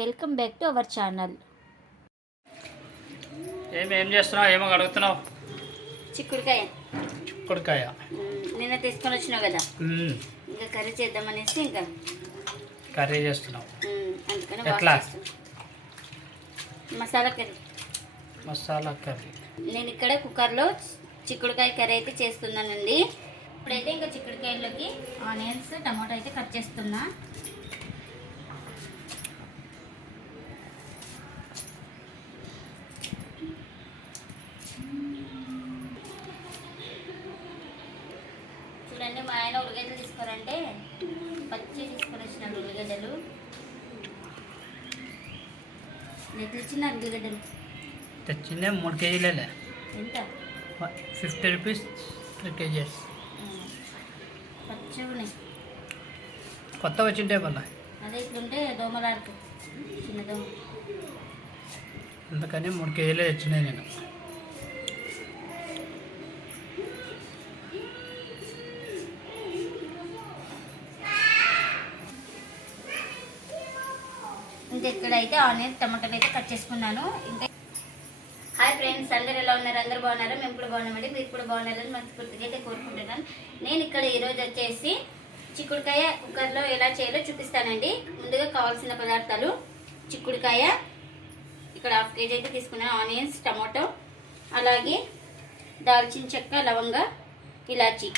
Welcome back to our channel. ఏం ఏం చేస్తున్నావు? ఏమో అడుగుతున్నావు. చిక్కుడుకాయ. చిక్కుడుకాయ. నిన్న తీసుకొని వచ్చినావు కదా. ఇంకా కర్రీ చేద్దామనేసి ఇంకా. కర్రీ చేస్తున్నావు. అందుకని ఎట్లా? మసాలా కర్రీ. మసాలా కర్రీ. నేను ఇక్కడ కుక్కర్లో చిక్కుడుకాయ కర్రీ అయితే చేస్తున్నానండి. ఇప్పుడైతే ఇంకా చిక్కుడుకాయలోకి ఆనియన్స్ టమాటో అయితే కట్ చేస్తున్నా. చూడండి మా ఆయన ఉల్లిగడ్డలు తీసుకోరంటే పచ్చి తీసుకొని వచ్చినాడు ఉల్లిగడ్డలు. నేను తెచ్చినారు ఉల్లిగడ్డలు. తెచ్చిందే మూడు కేజీలేలే. ఎంత? Fifty rupees three kgs. ఉన్నాయి కొత్త వచ్చింటే మళ్ళీ అదే ఇట్లుంటే దోమలాడుతూ చిన్న దోమ. అందుకని మూడు కేజీలే తెచ్చినాయి నేను. ఇంకా ఇక్కడైతే ఆనియన్ టమాటాలు అయితే కట్ చేసుకున్నాను. ఇంకా హాయ్ ఫ్రెండ్స్ అందరు ఎలా ఉన్నారు? అందరు బాగున్నారు? మేము కూడా బాగున్నామండి. మీరు కూడా బాగున్నారని మనస్ఫూర్తిగా అయితే కోరుకుంటున్నాను. నేను ఇక్కడ ఈరోజు వచ్చేసి చిక్కుడుకాయ కుక్కర్లో ఎలా చేయాలో చూపిస్తానండి. ముందుగా కావాల్సిన పదార్థాలు. చిక్కుడుకాయ ఇక్కడ హాఫ్ కేజీ అయితే తీసుకున్నాను. ఆనియన్స్ టమాటో అలాగే దాల్చిన చెక్క లవంగ ఇలాచి.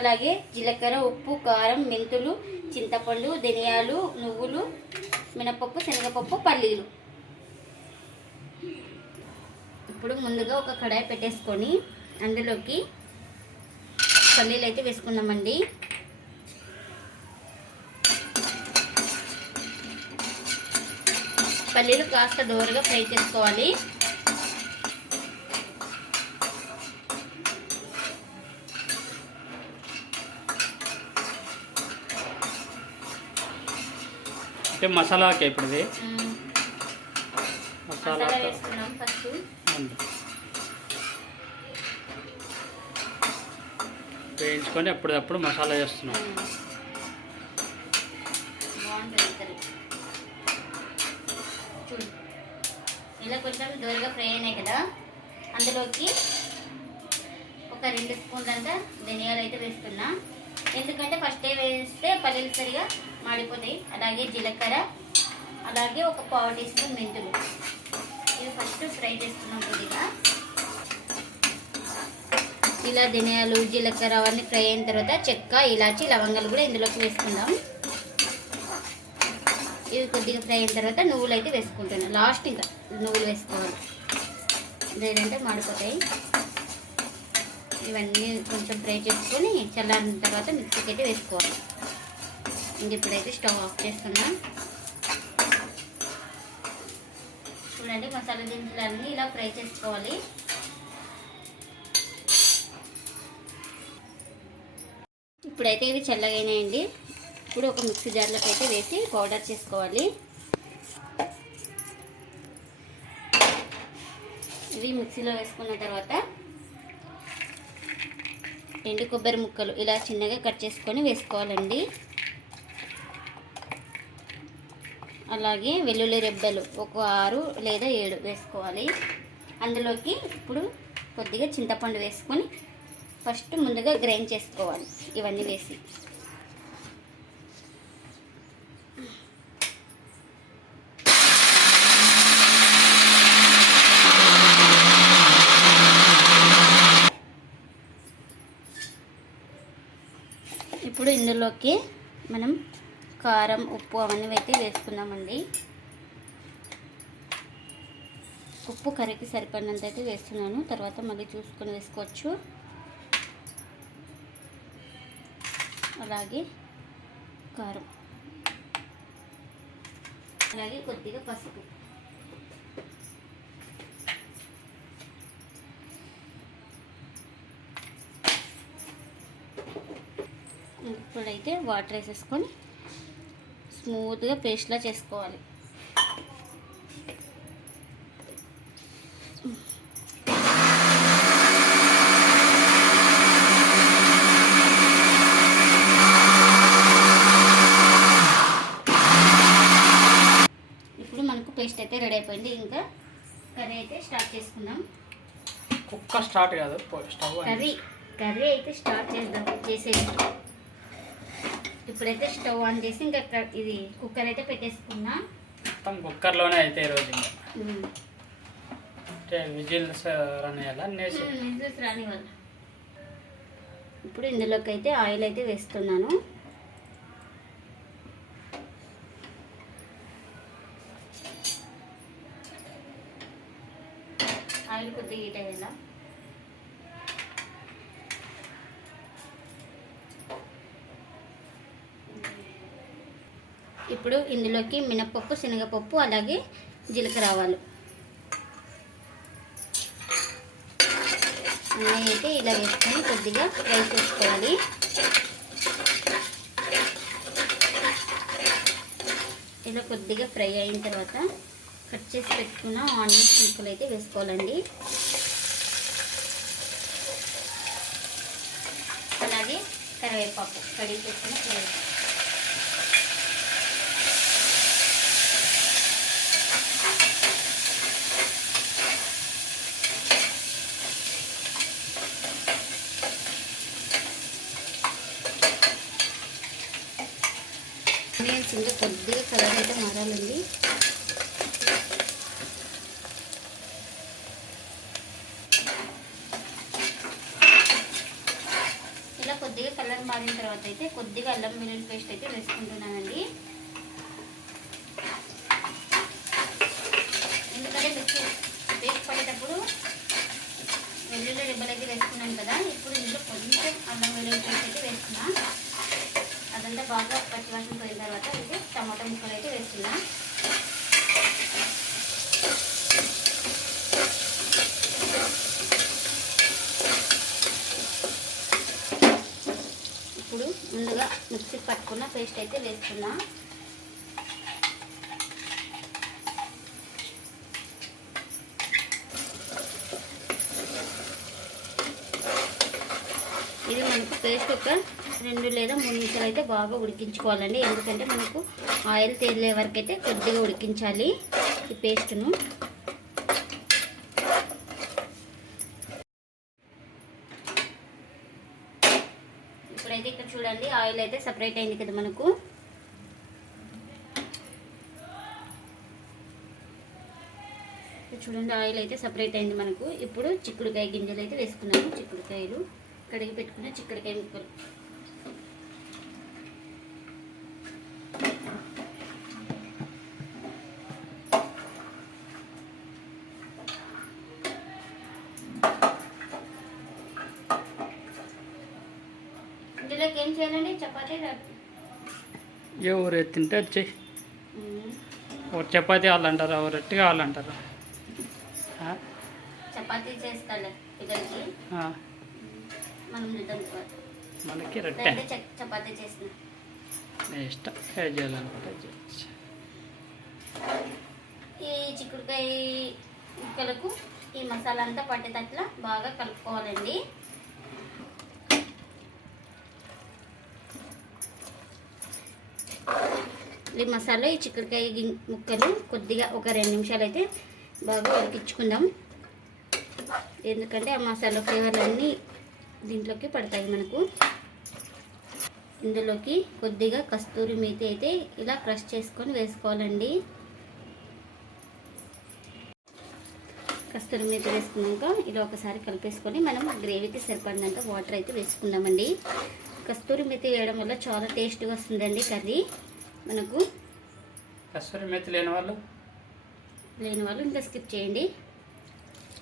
అలాగే జీలకర్ర ఉప్పు కారం మెంతులు చింతపండు ధనియాలు నువ్వులు మినపప్పు శనగపప్పు పల్లీలు. ఇప్పుడు ముందుగా ఒక కడాయి పెట్టేసుకొని అందులోకి పల్లీలు అయితే వేసుకుందామండి. పల్లీలు కాస్త దోరగా ఫ్రై చేసుకోవాలి. అంటే మసాలాకి ఇప్పుడు ఇది. మసాలా మసాలా. వేయించుకొని ఎప్పుడప్పుడు మసాలా చేస్తున్నాం ఇలా కొంచెం దూరగా ఫ్రై అయినాయి కదా. అందులోకి ఒక రెండు స్పూన్లు అంతా ధనియాలు అయితే వేస్తున్నా. ఎందుకంటే ఫస్ట్ వేస్తే పల్లీలు సరిగా మాడిపోతాయి. అలాగే జీలకర్ర అలాగే ఒక పావు టీ స్పూన్ మెంతులు. ఇవి ఫస్ట్ ఫ్రై చేసుకున్నాం కొద్దిగా ఇలా ధనియాలు జీలకర్ర అవన్నీ ఫ్రై అయిన తర్వాత చెక్క ఇలాచి లవంగాలు కూడా ఇందులోకి వేసుకుందాం. ఇవి కొద్దిగా ఫ్రై అయిన తర్వాత నువ్వులు అయితే వేసుకుంటున్నాను లాస్ట్ ఇంకా నువ్వులు వేసుకోవాలి. లేదంటే మాడిపోతాయి. ఇవన్నీ కొంచెం ఫ్రై చేసుకొని చల్లారిన తర్వాత మిక్సీకి అయితే వేసుకోవాలి. ఇంక ఇప్పుడైతే స్టవ్ ఆఫ్ చేస్తున్నాం. చూడండి మసాలా దినుసులన్నీ ఇలా ఫ్రై చేసుకోవాలి. ఇప్పుడైతే ఇవి చల్లగైనాయండి. ఇప్పుడు ఒక మిక్సీ జార్లోకి అయితే వేసి పౌడర్ చేసుకోవాలి. ఇవి మిక్సీలో వేసుకున్న తర్వాత ఎండు కొబ్బరి ముక్కలు ఇలా చిన్నగా కట్ చేసుకొని వేసుకోవాలండి. అలాగే వెల్లుల్లి రెబ్బలు ఒక ఆరు లేదా ఏడు వేసుకోవాలి. అందులోకి ఇప్పుడు కొద్దిగా చింతపండు వేసుకొని ఫస్ట్ ముందుగా గ్రైండ్ చేసుకోవాలి ఇవన్నీ వేసి. ఇప్పుడు ఇందులోకి మనం కారం ఉప్పు అవన్నీ అయితే వేసుకున్నామండి ఉప్పు కర్రీకి సరిపడినంత అయితే వేస్తున్నాను. తర్వాత మళ్ళీ చూసుకొని వేసుకోవచ్చు. అలాగే కారం. అలాగే కొద్దిగా పసుపు. ఇప్పుడైతే వాటర్ వేసేసుకొని స్మూత్గా పేస్ట్లా చేసుకోవాలి. పేస్ట్ అయితే రెడీ అయిపోయింది. ఇంకా కర్రీ అయితే స్టార్ట్ చేసుకుందాం. కుక్క స్టార్ట్ కాదు స్టవ్. కర్రీ కర్రీ అయితే స్టార్ట్ చేద్దాం చేసేది ఇప్పుడైతే స్టవ్ ఆన్ చేసి ఇంకా ఇది కుక్కర్ అయితే పెట్టేసుకున్నా. మొత్తం కుక్కర్లోనే అయితే ఈరోజు. అంటే విజిల్స్ రన్ అయ్యాలా నేసి ఉమ్, విజిల్స్ ఇప్పుడు ఇందులోకి అయితే ఆయిల్ అయితే వేస్తున్నాను. ఆయిల్ కొద్దిగా హీట్ అయ్యేలా. ఇప్పుడు ఇందులోకి మినపప్పు శనగపప్పు అలాగే జీలకర్ర ఆవాలు అన్నీ అయితే ఇలా వేసుకొని కొద్దిగా ఫ్రై చేసుకోవాలి. ఇలా కొద్దిగా ఫ్రై అయిన తర్వాత కట్ చేసి పెట్టుకున్న ఆనియన్ ముక్కలు అయితే వేసుకోవాలండి. అలాగే కరివేపాకు కడిగి పెట్టుకున్న కరివేపాకు ఆనియన్స్ ఇంకా కొద్దిగా కలర్ అయితే మారాలండి. ఇలా కొద్దిగా కలర్ మారిన తర్వాత అయితే కొద్దిగా అల్లం వెల్లుల్లి పేస్ట్ అయితే వేసుకుంటున్నానండి. ఎందుకంటే మిక్సీ పేస్ట్ పడేటప్పుడు వెల్లుల్లి రిబ్బలు అయితే వేసుకున్నాను కదా ఇప్పుడు ఇందులో కొంచెం అల్లం వెల్లుల్లి పేస్ట్ అయితే వేసుకున్నాను అదంతా బాగా పచ్చివాసన పోయింది టమాటా ముక్కలు అయితే వేస్తున్నా. ఇప్పుడు ముందుగా మిక్సీ పట్టుకున్న పేస్ట్ అయితే వేస్తున్నా. ఇది మనకు పేస్ట్ ఒక రెండు లేదా మూడు నిమిషాలు అయితే బాగా ఉడికించుకోవాలండి. ఎందుకంటే మనకు ఆయిల్ తేలే వరకు అయితే కొద్దిగా ఉడికించాలి ఈ పేస్ట్ను. ఇప్పుడైతే ఇక్కడ చూడండి ఆయిల్ అయితే సపరేట్ అయింది కదా మనకు. చూడండి ఆయిల్ అయితే సపరేట్ అయింది మనకు. ఇప్పుడు చిక్కుడుకాయ గింజలు అయితే వేసుకున్నాము. చిక్కుడుకాయలు కడిగి పెట్టుకున్న చిక్కుడుకాయ ముక్కలు ఇందులోకి ఏం చేయాలండి చపాతీ రొట్టె. తింటే వచ్చి. ఉమ్, ఒక చపాతీ కావాలంటారా ఒక రొట్టె? చపాతీ ఆ. మనం చూద్దాం తర్వాత మనకి రొట్టె. ఇష్టం. ఏం చేయాలనుకుంటే చేయొచ్చు. ఈ చిక్కుడుకాయ ముక్కలకు ఈ మసాలా అంతా పట్టేటట్ల బాగా కలుపుకోవాలండి. ఈ మసాలా ఈ చిక్కడికాయ గిం- ముక్కలు కొద్దిగా ఒక రెండు నిమిషాలు అయితే బాగా ఉడికించుకుందాం. ఎందుకంటే ఆ మసాలా ఫ్లేవర్లన్నీ దీంట్లోకి పడతాయి మనకు. ఇందులోకి కొద్దిగా కస్తూరి మేతి అయితే ఇలా క్రష్ చేసుకొని వేసుకోవాలండి. కస్తూరి మేతి వేసుకున్నాక ఇలా ఒకసారి కలిపేసుకొని మనం గ్రేవీకి సరిపడినంత వాటర్ అయితే వేసుకుందామండి. కస్తూరి మేతి వేయడం వల్ల చాలా టేస్ట్గా వస్తుందండి కర్రీ. మనకు కస్తూరి మెత్తి లేని వాళ్ళు? లేని వాళ్ళు ఇంకా స్కిప్ చేయండి.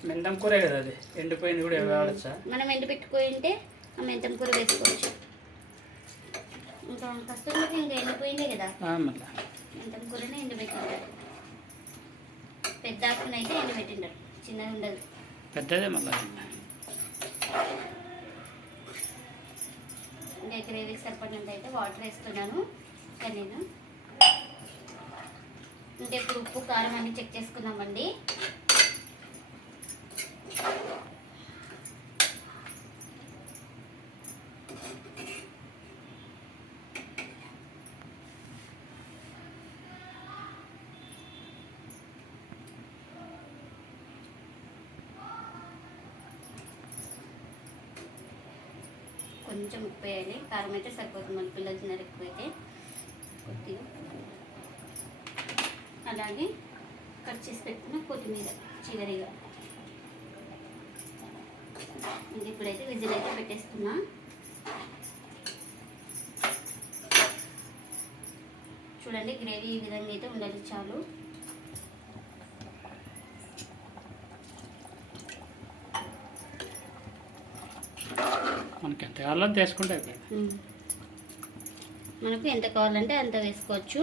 మెంతం కూరే కదా అది? ఎండిపోయింది కూడా వాడచ్చా? మనం ఎండు పెట్టుకుంటే ఆ మెంతం కూర వేసుకోవచ్చు. ఇంకా కస్తూరి మేతి ఇంకా ఎండిపోయిందే కదా? మెంతం కూరనే ఎండబెట్టింటారు పెద్ద ఆకునైతే ఎండబెట్టింటారు చిన్నది ఉండదు. పెద్దదే మళ్ళా. ఇంకా గ్రేవీకి సరిపడినంత అయితే వాటర్ వేస్తున్నాను. నేను అంటే ఇప్పుడు ఉప్పు కారం అన్ని చెక్ చేసుకుందామండి. కొంచెం ఉప్పు వేయాలి. కారం అయితే సరిపోతుంది. మన పిల్లలు తిన్నారు ఎక్కువైతే. కొద్దిగా అలాగే కట్ చేసి పెట్టుకున్న కొత్తిమీర చివరిగా. ఇంక ఇప్పుడైతే విజిల్ అయితే పెట్టేస్తున్నా. చూడండి గ్రేవీ ఈ విధంగా అయితే ఉండాలి చాలు. మనకి ఎంత కావాలో తీసుకుంటే అయిపోయింది. మనకు ఎంత కావాలంటే అంత వేసుకోవచ్చు.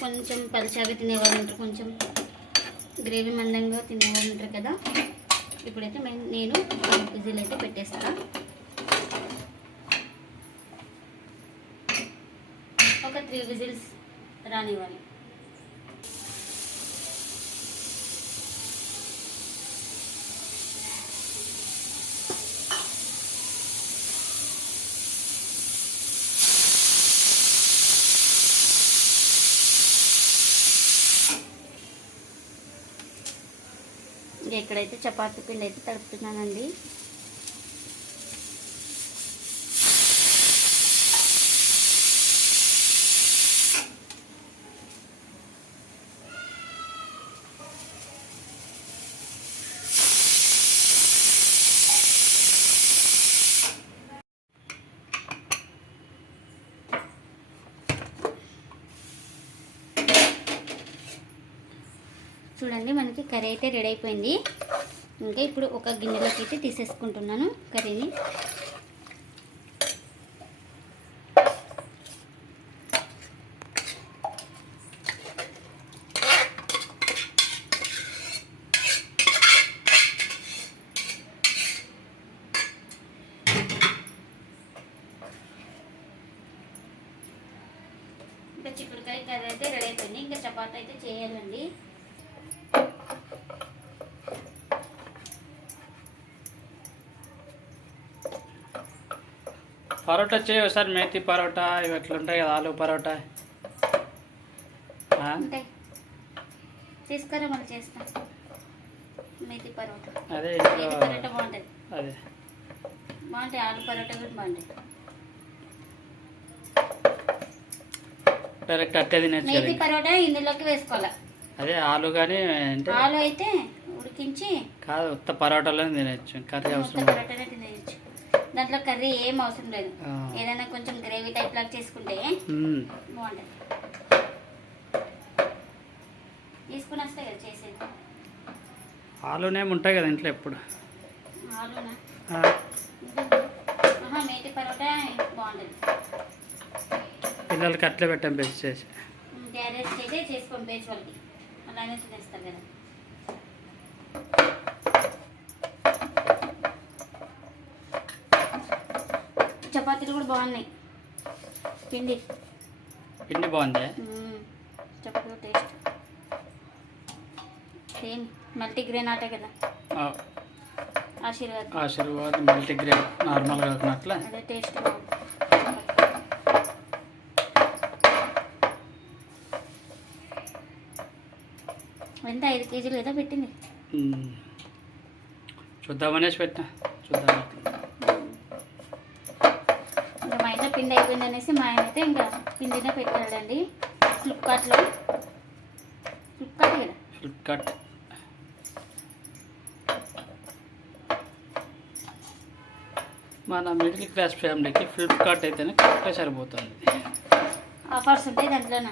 కొంచెం పలుచాగా తినేవాళ్ళు ఉంటారు. కొంచెం గ్రేవీ మందంగా తినేవాళ్ళు ఉంటారు కదా. ఇప్పుడైతే నేను విజిల్ అయితే పెట్టేస్తాను ఒక త్రీ విజిల్స్ రానివ్వాలి. ఇక్కడైతే చపాతీ పిండి అయితే తడుపుతున్నానండి. చూడండి మనకి కర్రీ అయితే రెడీ అయిపోయింది. ఇంకా ఇప్పుడు ఒక గిన్నెలోకి అయితే తీసేసుకుంటున్నాను కర్రీని. ఇంకా చిక్కుడుకాయ కర్రీ అయితే రెడీ అయిపోయింది. ఇంకా చపాతీ అయితే చేయాలండి. పరోటా చేయి ఒకసారి మేతి పరోటా ఇవి ఎట్లా ఉంటాయి కదా ఆలు పరోటా. తీసుకురా మనం చేస్తాం. మేతి పరోటా. అదే పరోటా బాగుంటుంది అదే. బాగుంటాయి ఆలు పరోటా కూడా బాగుంటాయి. డైరెక్ట్ అట్టే మేతి. పరోటా ఇందులోకి వేసుకోవాలి? అదే ఆలు కానీ అంటే ఆలు అయితే ఉడికించి కాదు ఉత్త పరోటాలోనే తినచ్చు కర్రీ అవసరం. పరోటానే తినేయచ్చు. దాంట్లో కర్రీ ఏం అవసరం లేదు. ఏదైనా కొంచెం గ్రేవీ టైప్ లాగా చేసుకుంటే. బాగుంటుంది. తీసుకుని వస్తాయి కదా చేసేది. ఆలునే ఉంటాయి కదా ఇంట్లో ఎప్పుడు. ఆలునా? ఆ, ఆహా మేతి పరోటా బాగుంటుంది. పిల్లలకి అట్లే పెట్టాం బెస్ట్ చేసి. క్యారెట్స్ అయితే చేసుకొని పేజ్ వాళ్ళకి. అలానే తినేస్తారు కదా. కూడా బాగున్నాయి. పిండి. పిండి బాగుంది. చపాతీ టేస్ట్ సేమ్ మల్టీగ్రెయిన్ ఆటే కదా? ఆశీర్వాద్. ఆశీర్వాద్ మల్టీగ్రేన్ నార్మల్గా కాకున్నట్ల అదే టేస్ట్ బాగుంది. ఎంత? ఐదు కేజీలు ఏదో పెట్టింది. చూద్దామనేసి పెట్టినా చూద్దాం. పిండి అయిపోయింది అనేసి మా ఆయన అయితే ఇంకా పిండినే పెట్టాడండి. ఫ్లిప్కార్ట్లో ఫ్లిప్కార్ట్ కదా? ఫ్లిప్కార్ట్ మన మిడిల్ క్లాస్ ఫ్యామిలీకి ఫ్లిప్కార్ట్ అయితేనే కరెక్ట్గా సరిపోతుంది. ఆఫర్స్ ఉంటాయి దాంట్లోన?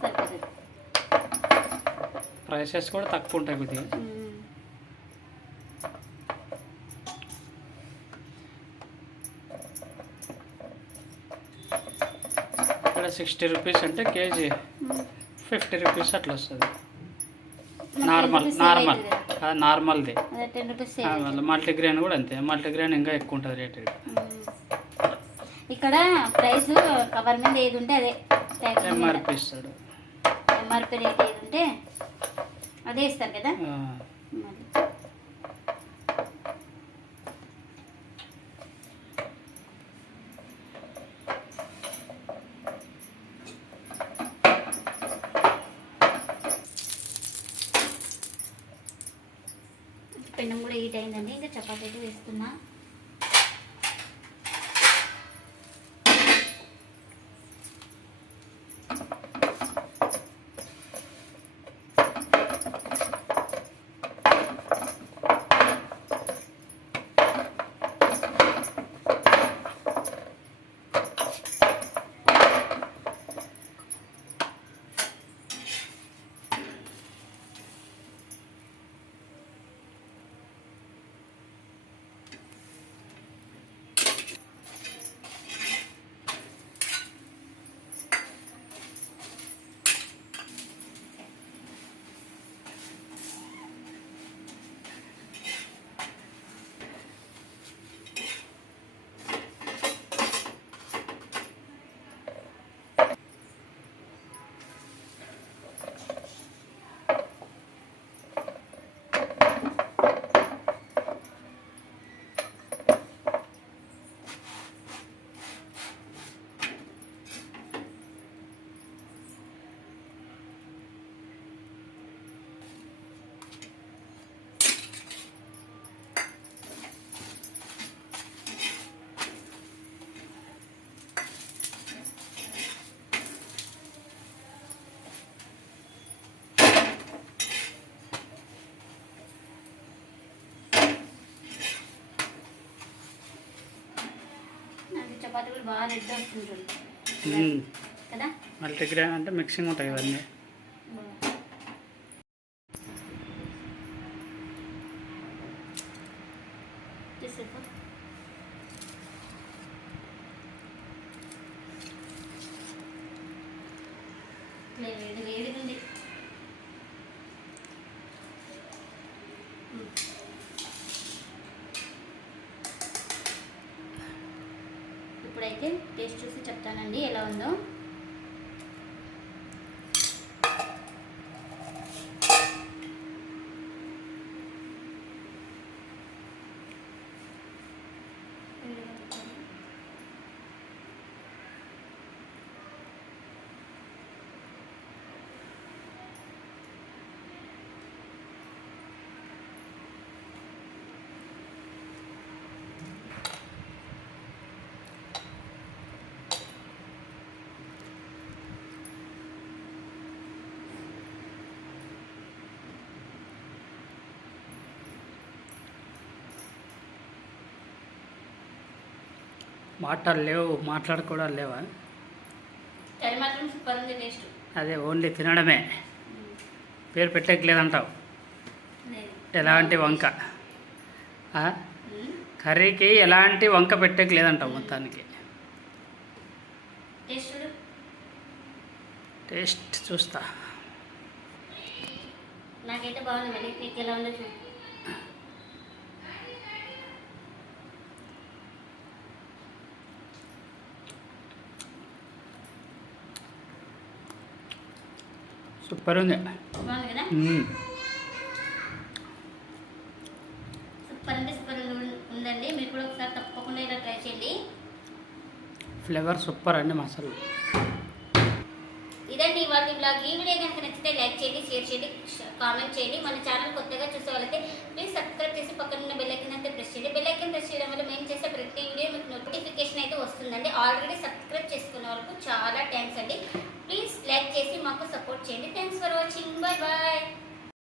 సరిపోతుంది. ప్రైసెస్ కూడా తక్కువ ఉంటాయి కొద్దిగా మ్మ్. ఇక్కడ సిక్స్టీ రూపీస్ అంటే కేజీ. ఫిఫ్టీ రూపీస్ అట్లా వస్తుంది. Normal 10 rupees save normal. అది నార్మల్ది. మల్టీగ్రెయిన్ కూడా అంతే. మల్టీగ్రెయిన్ ఇంకా ఎక్కువ ఉంటుంది రేట్ మ్మ్. ఇక్కడ ప్రైస్ కవర్ మీద ఏది ఉంటే అదే ఎంఆర్పి ఇస్తాడు. ఎంఆర్పి రేట్ ఏది ఉంటే అదే ఇస్తారు కదా ఆ, మరి. పెన్నం వేస్తున్నా చపాతీ కూడా బాగా రెడ్ వస్తుంది మ్మ్. కదా? మల్టీగ్రెయిన్ అంటే మిక్సింగ్ ఉంటాయి ఇవన్నీ తీసుకో లే, వేడి వేడిగా ఉంది ఉమ్. ఇప్పుడైతే టేస్ట్ చూసి చెప్తానండి ఎలా ఉందో మాటలు లేవు మాట్లాడుకోవడాలు లేవా? అదే ఓన్లీ తినడమే. పేరు పెట్టలేదంటావు లేదు. ఎలాంటి వంక. కర్రీకి ఎలాంటి వంక పెట్టలేదంటావు మొత్తానికి. టేస్ట్ చూస్తా. నాకైతే బాగుంది నీకు ఎలా ఉందో సూపర్ ఉంది. సూపర్ అంటే సూపర్ ఉంది- ఉందండి. మీరు కూడా ఒకసారి తప్పకుండా ఇలా ట్రై చేయండి. ఫ్లేవర్ సూపర్ అండి మసాలా ఇదండి ఇవాళ బ్లాగ్. ఈ వీడియో కనుక నచ్చితే లైక్ చేయండి షేర్ చేయండి కామెంట్ చేయండి. మన ఛానల్ కొత్తగా చూసే వాళ్ళైతే ప్లీజ్ సబ్స్క్రైబ్ చేసి పక్కన ఉన్న బెల్ ఐకన్ అయితే ప్రెస్ చేయండి. బెల్ ఐకన్ ప్రెస్ చేయడం వల్ల మేము చేసే ప్రతి వీడియో మీకు నోటిఫికేషన్ అయితే వస్తుందండి. ఆల్రెడీ సబ్స్క్రైబ్ చేసుకున్న వరకు చాలా థ్యాంక్స్ అండి. ప్లీజ్ లైక్ చేసి మాకు సపోర్ట్ చేయండి. Thanks for watching bye bye